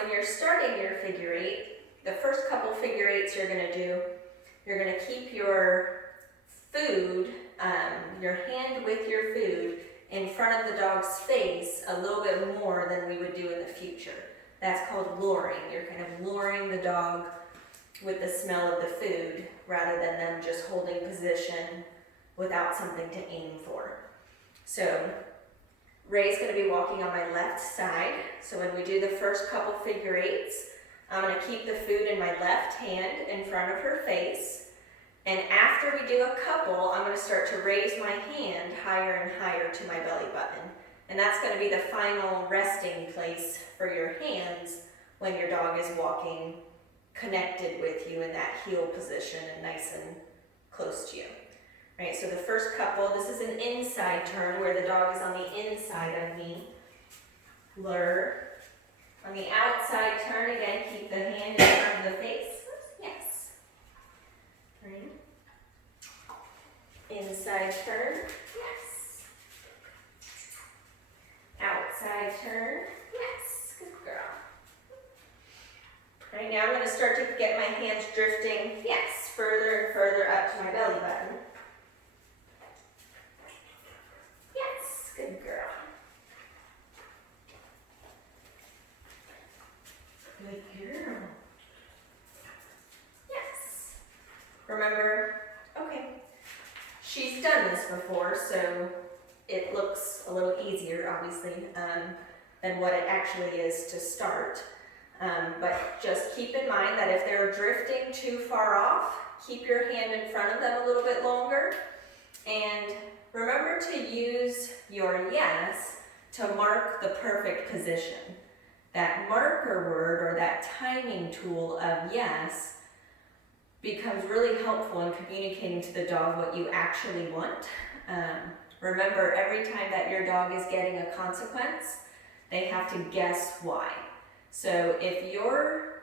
when you're starting your figure eight, the first couple figure eights you're going to do, you're going to keep your food, your hand with your food in front of the dog's face a little bit more than we would do in the future. That's called luring. You're kind of luring the dog with the smell of the food rather than them just holding position without something to aim for. So Ray's going to be walking on my left side. So when we do the first couple figure eights, I'm going to keep the food in my left hand in front of her face. And after we do a couple, I'm going to start to raise my hand higher and higher to my belly button. And that's going to be the final resting place for your hands when your dog is walking connected with you in that heel position and nice and close to you. Right, so the first couple, this is an inside turn where the dog is on the inside of me. Lure. On the outside turn, again, keep the hand in front of the face. Yes. Right. Inside turn. Yes. Outside turn. Yes. Good girl. Right, now I'm going to start to get my hands drifting, yes, further and further up to my belly button. Yes, good girl. Good girl. Yes. Remember, okay, she's done this before, so it looks a little easier, obviously, than what it actually is to start. But just keep in mind that if they're drifting too far off, keep your hand in front of them a little bit longer. And remember to use your yes to mark the perfect position. That marker word or that timing tool of yes becomes really helpful in communicating to the dog what you actually want. Remember, every time that your dog is getting a consequence, they have to guess why. So if your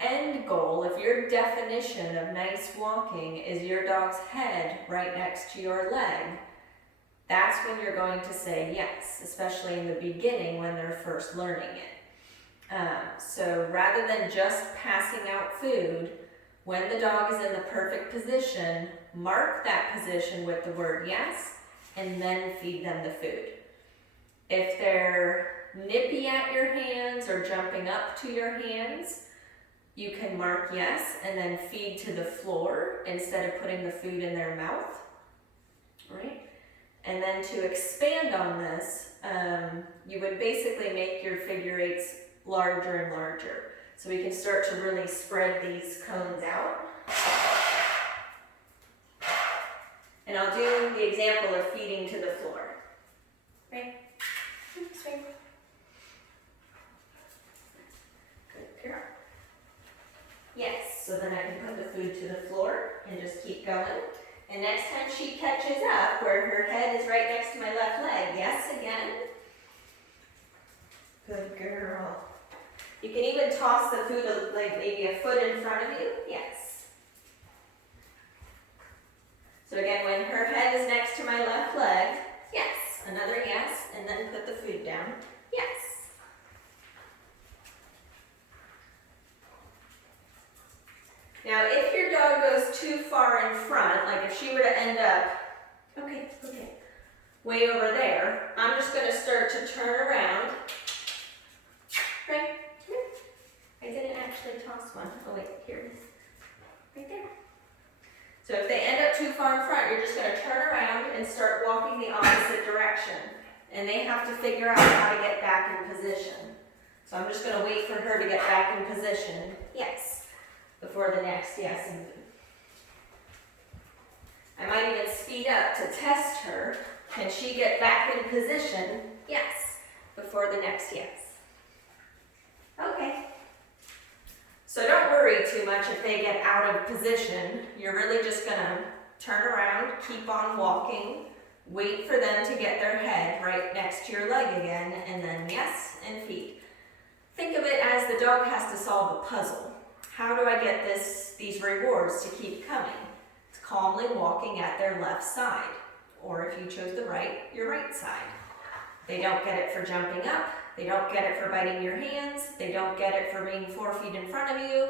end goal, if your definition of nice walking is your dog's head right next to your leg, that's when you're going to say yes, especially in the beginning when they're first learning it. So rather than just passing out food, when the dog is in the perfect position, mark that position with the word yes, and then feed them the food. If they're nippy at your hands or jumping up to your hands, you can mark yes and then feed to the floor instead of putting the food in their mouth, right? And then to expand on this, you would basically make your figure eights larger and larger. So we can start to really spread these cones out. And I'll do the example of feeding to the floor. Right? Swing. Good girl. Yes, so then I can put the food to the floor and just keep going. And next time she catches up, where her head is right next to my left leg, yes, again. Good girl. You can even toss the food like maybe a foot in front of you, yes. So again, when her head is next to my left leg, yes, another yes, and then put the food down, yes. Now, if your dog goes too far in front, like if she were to end up, okay, way over there, I'm just going to start to turn around. Right here. I didn't actually toss one. Oh wait, here it is. Right there. So if they end up too far in front, you're just going to turn around and start walking the opposite direction. And they have to figure out how to get back in position. So I'm just going to wait for her to get back in position. Yes. Before the next yes. I might even speed up to test her. Can she get back in position? Yes. Before the next yes. Okay. So don't worry too much if they get out of position. You're really just going to turn around, keep on walking, wait for them to get their head right next to your leg again, and then yes, and feed. Think of it as the dog has to solve a puzzle. How do I get these rewards to keep coming? It's calmly walking at their left side, or if you chose the right, your right side. They don't get it for jumping up. They don't get it for biting your hands. They don't get it for being 4 feet in front of you.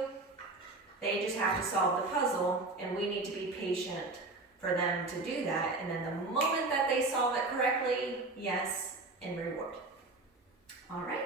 They just have to solve the puzzle, and we need to be patient for them to do that. And then the moment that they solve it correctly, yes, and reward. All right.